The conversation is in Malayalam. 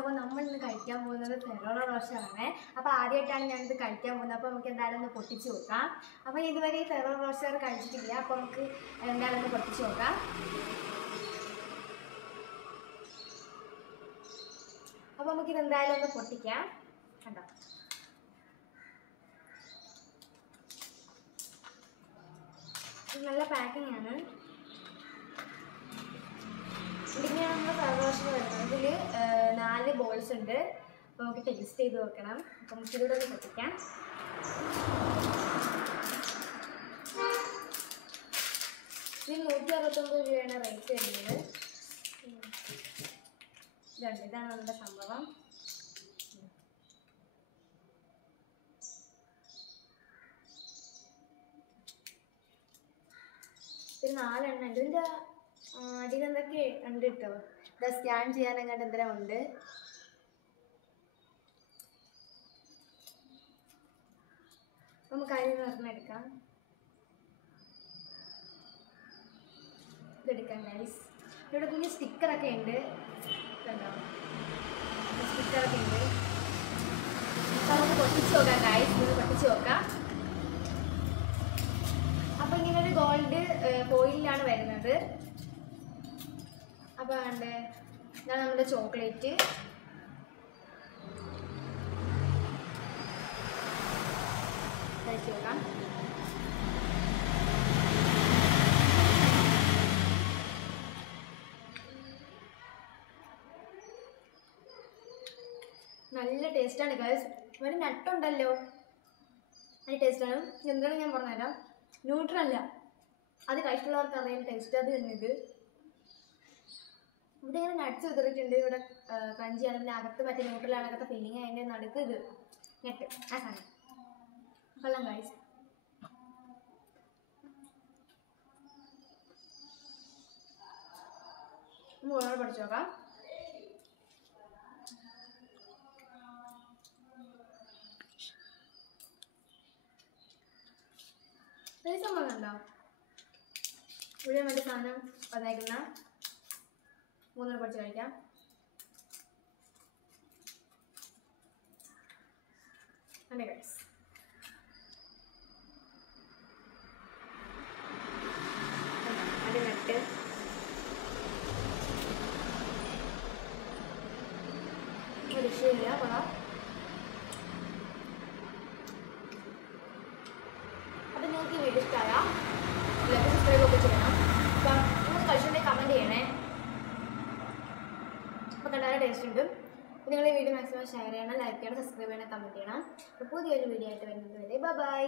അപ്പോൾ നമ്മൾ ഇന്ന് കഴിക്കാൻ പോകുന്നത് ഫെറോറോ റോഷറാണ്. അപ്പോൾ ആദ്യമായിട്ടാണ് ഞാനിത് കഴിക്കാൻ പോകുന്നത്. അപ്പോൾ നമുക്ക് എന്തായാലും ഒന്ന് പൊട്ടിച്ച് നോക്കാം. അപ്പോൾ ഇതുവരെ ഈ ഫെറോറോ റോഷർ കഴിച്ചിട്ടില്ല. അപ്പോൾ നമുക്ക് എന്തായാലും ഒന്ന് പൊട്ടിച്ച് നോക്കാം. അപ്പോൾ നമുക്കിത് എന്തായാലും ഒന്ന് പൊട്ടിക്കാം. കണ്ടോ, നല്ല പാക്കിംഗ് ആണ്. ഇതിങ്ങനെയാണ് നമ്മൾ ഫെറോറോ റോഷർ വരുന്നത്. ഇതിൽ 4 ബോൾസ് ഉണ്ട്. അപ്പോൾ നമുക്ക് ടേസ്റ്റ് ചെയ്ത് നോക്കണം. അപ്പോൾ നമുക്കിതിലൂടെ ഒന്ന് പൊട്ടിക്കാം. ഇതിൽ 169 രൂപയാണ് റേറ്റ് വരുന്നത്. ഇതാണ് നമ്മുടെ സംഭവം. ഇതിൽ 4 എണ്ണം ഉണ്ട്. ഇതിൻ്റെ അടിയിൽ എന്തൊക്കെ ഉണ്ട് കേട്ടോ. ഇത് സ്കാൻ ചെയ്യാൻ എങ്ങാണ്ട് എന്തെങ്കിലും ഉണ്ട്. നമുക്ക് അതിൽ നിന്ന് എടുക്കാം. ഇതെടുക്കാം ഗൈസ്. ഇവിടെ കുഞ്ഞ് സ്റ്റിക്കറൊക്കെ ഉണ്ട്. കണ്ടോ, സ്റ്റിക്കറൊക്കെ ഉണ്ട്. അപ്പോൾ നമുക്ക് പൊട്ടിച്ച് നോക്കാം ഗൈസ്. ഇത് പൊട്ടിച്ച് നോക്കാം. അപ്പോൾ ഇങ്ങനെ ഒരു ഗോൾഡ് ഫോയിലാണ് വരുന്നത്. അപ്പോൾ വേണ്ടേ, ഇതാണ് നമ്മുടെ ചോക്ലേറ്റ്. കഴിച്ച് നോക്കാം. നല്ല ടേസ്റ്റാണ് ഗൈസ്. ഒരു നട്ടുണ്ടല്ലോ, നല്ല ടേസ്റ്റാണ്. എന്താണ് ഞാൻ പറഞ്ഞുതരാം. ന്യൂട്രല്ല, അത് കഴിച്ചിട്ടുള്ളവർക്ക് അറിയാൻ ടേസ്റ്റ്. അത് തന്നെ ഇത്. ഇവിടെ ഇങ്ങനെ നട്ട്സ് വിതറിയിട്ടുണ്ട്. ഇവിടെ ക്രഞ്ചി ആണെങ്കിൽ അകത്ത് മറ്റേ ന്യൂട്രലാണ്, അകത്തെ ഫില്ലിങ്. അതിൻ്റെ നടുക്ക് ഇത് നെറ്റ് ആ സാധനം കൊള്ളാം ഗൈസ്. നമുക്ക് ഓരോ പഠിച്ചു നോക്കാം. സംഭവം ഉണ്ടോ ഇവിടെ മറ്റേ സാധനം വന്നേക്കുന്ന 3 പഠിച്ച് കഴിക്കാം. അതെ ഗൈസ്, അത് നട്ട് ഒരു വിഷയമില്ല. കൊള്ളാം. അപ്പം നിങ്ങൾക്ക് ഈ വീഡിയോ ഇഷ്ടമായ ലൈക്ക് സബ്സ്ക്രൈബ് ഒക്കെ ചെയ്യണം. അപ്പം നിങ്ങൾ കഴിച്ചിട്ടുണ്ടെങ്കിൽ കമൻറ്റ് ചെയ്യണേ. അപ്പോൾ നല്ല ടേസ്റ്റ് ഉണ്ട്. അപ്പോൾ നിങ്ങൾ ഈ വീഡിയോ മാക്സിമം ഷെയർ ചെയ്യണം, ലൈക്ക് ചെയ്യണം, സബ്സ്ക്രൈബ് ചെയ്യണം, കമൻറ്റ് ചെയ്യണം. അപ്പോൾ പുതിയൊരു വീഡിയോ ആയിട്ട് വരുന്നത് വരെ ബൈ.